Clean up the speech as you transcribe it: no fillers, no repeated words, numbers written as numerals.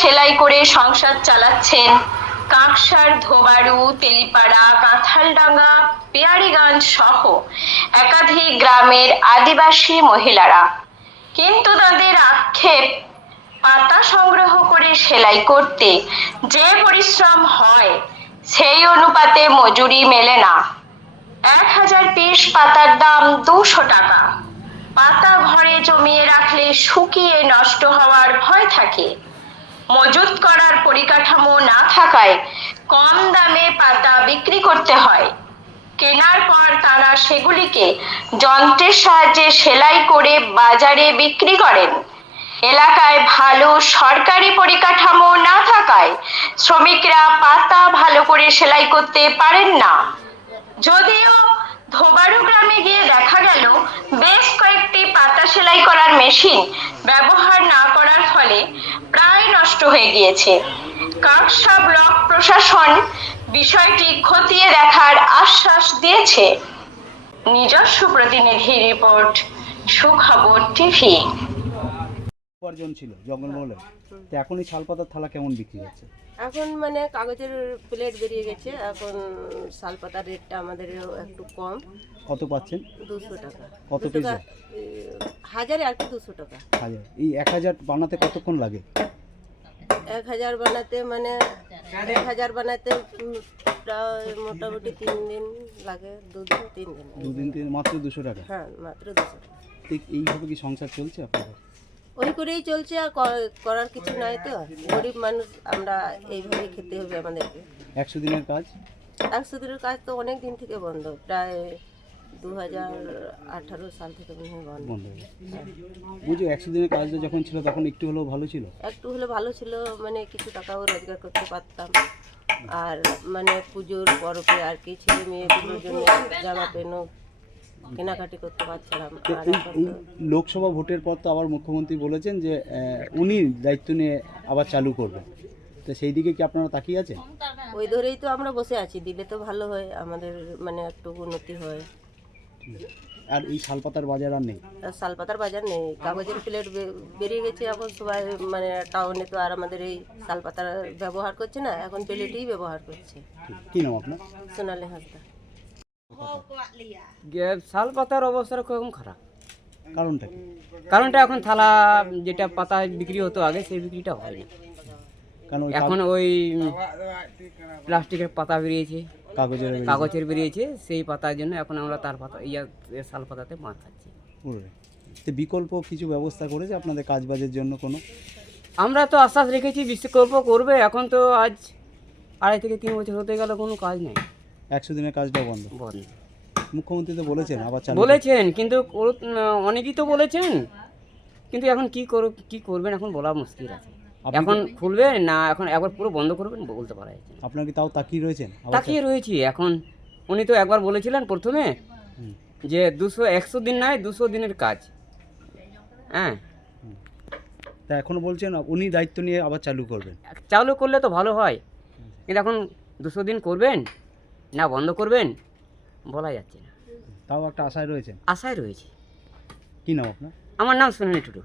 সেলাই করে সংসার চালাচ্ছেন কাঁকসার, ধোবাড়ু, তেলিপাড়া, কাঁঠালডাঙ্গা, পেয়ারীগঞ্জ সহ একাধিক গ্রামের আদিবাসী মহিলারা। কিন্তু তাদের আক্ষেপ, পাতা সংগ্রহ করে সেলাই করতে যে পরিশ্রম হয় সেই অনুপাতে মজুরি মেলে না। 1000 পিস পাতার দাম 200 টাকা। পাতা ঘরে জমিয়ে রাখলে শুকিয়ে নষ্ট হওয়ার ভয় থাকে। মজুত করার পরিকাঠামো না থাকায় কম দামে পাতা বিক্রি করতে হয়। কেনার পর তারা সেগুলিকে যন্ত্রের সাহায্যে সেলাই করে বাজারে বিক্রি করেন। এলাকায় ভালো সরকারি পরিকাঠামো না থাকায় শ্রমিকরা পাতা ভালো করে সেলাই করতে পারেন না। যদিও ধোবাড়ু গ্রামে গিয়ে দেখা গেল বেশ কয়েকটি পাতা সেলাই করার মেশিন ব্যবহার না করার ফলে প্রায় নষ্ট হয়ে গিয়েছে। কাঁকসা ব্লক প্রশাসন বিষয়টি খতিয়ে দেখার আশ্বাস দিয়েছে। নিজস্ব প্রতিনিধি রিপোর্ট, সুখবর টিভি। উপার্জন ছিল জঙ্গলমহলে, তো এখন এই শালপাতার থালা কেমন বিক্রি হচ্ছে? এখন মানে কাগজের প্লেট বেরিয়ে গেছে, এখন শালপাতার রেটটা আমাদের একটু কম। কত পাচ্ছেন? 200 টাকা। কত পিস? হাজারে আর কি 200 টাকা। হাজার। এই 1000 বানাতে কতক্ষণ লাগে? 1000 বানাতে মানে 1000 বানাতে প্রায় মোটামুটি 3 দিন লাগে, 2 দিন 3 দিন। 2 দিন মাত্র 200 টাকা? হ্যাঁ, মাত্র 200 টাকা। এইভাবে কি সংসার চলছে আপনাদের? ওই করেই চলছে, আর করার কিছু নাই তো। গরিব মানুষ আমরা, এইভাবেই খেতে হবে আমাদেরকে। 100 দিনের কাজ? 100 দিনের কাজ তো অনেক দিন থেকে বন্ধ, প্রায় 2018 সাল থেকে মনে হয় বন্ধ হয়ে গেছে। বুঝো 100 দিনের কাজটা যখন ছিল তখন একটু হলেও ভালো ছিল? একটু হলে ভালো ছিল, মানে কিছু টাকাও রোজগার করতে পারতাম। আর মানে পুজোর পরবে আর কি ছেলে মেয়েগুলোর জন্য জামা প্যান্ট কেনাকাটি করতে পারছিলাম। আর এই এখন এই তো লোকসভা ভোটের পর তো আবার মুখ্যমন্ত্রী বলেছেন যে উনি দায়িত্ব নিয়ে আবার চালু করবেন, তো সেই দিকে কি আপনারা তাকিয়ে আছেন? ওই ধরেই তো আমরা বসে আছি, দিলে তো ভালো হয়, আমাদের মানে একটু উন্নতি হয়। আর এই শালপাতার বাজার আর নেই? আর শালপাতার বাজার নেই, কাগজের প্লেট বেরিয়ে গেছে। এখন সবাই মানে টাউনে তো আর আমাদের এই শালপাতার ব্যবহার করছে না, এখন প্লেটই ব্যবহার করছে। কি নাম আপনার? সোনালী হাঁসদা। শালপাতার অবস্থা খুব খারাপ। কারণটা কি? কারণটা এখন থালা যেটা পাতা বিক্রি হতো আগে সেই বিক্রিটা হয় না। কারণ এখন ওই প্লাস্টিকের পাতা বেরিয়েছে, কাগজের বেরিয়েছে, সেই পাতার জন্য এখন আমরা তার পাতা শাল পাতাতে মাছ খাচ্ছি। তো বিকল্প কিছু ব্যবস্থা করেছে আপনাদের কাজবাজের জন্য কোনো? আমরা তো আশ্বাস রেখেছি বিকল্প করবে, এখন তো আজ 2.5 থেকে 3 বছর হতে গেল কোনো কাজ নেই। 100 দিনের কাজটা বন্ধ। মুখ্যমন্ত্রী তো বলেছেন আবার চালু বলেছেন, কিন্তু অনেকেই তো বলেছেন, কিন্তু এখন কি করবেন এখন বলা মুশকিল আছে। এখন খুলবে না, এখন একবার পুরো বন্ধ করবেন বলতে পারা যাচ্ছে না। আপনার কি তাও তাকিয়ে রয়েছেন? তাকিয়ে রয়েছি। এখন উনি তো একবার বলেছিলেন প্রথমে যে 100 দিন নয় 200 দিনের কাজ। হ্যাঁ, তা এখনো বলছেন উনি দায়িত্ব নিয়ে আবার চালু করবেন। চালু করলে তো ভালো হয়, কিন্তু এখন 200 দিন করবেন না বন্ধ করবেন বলা যাচ্ছে না। তাও একটা আশায় রয়েছেন? আশায় রয়েছে। কি নাম আপনার? আমার নাম সোনালী টুডু।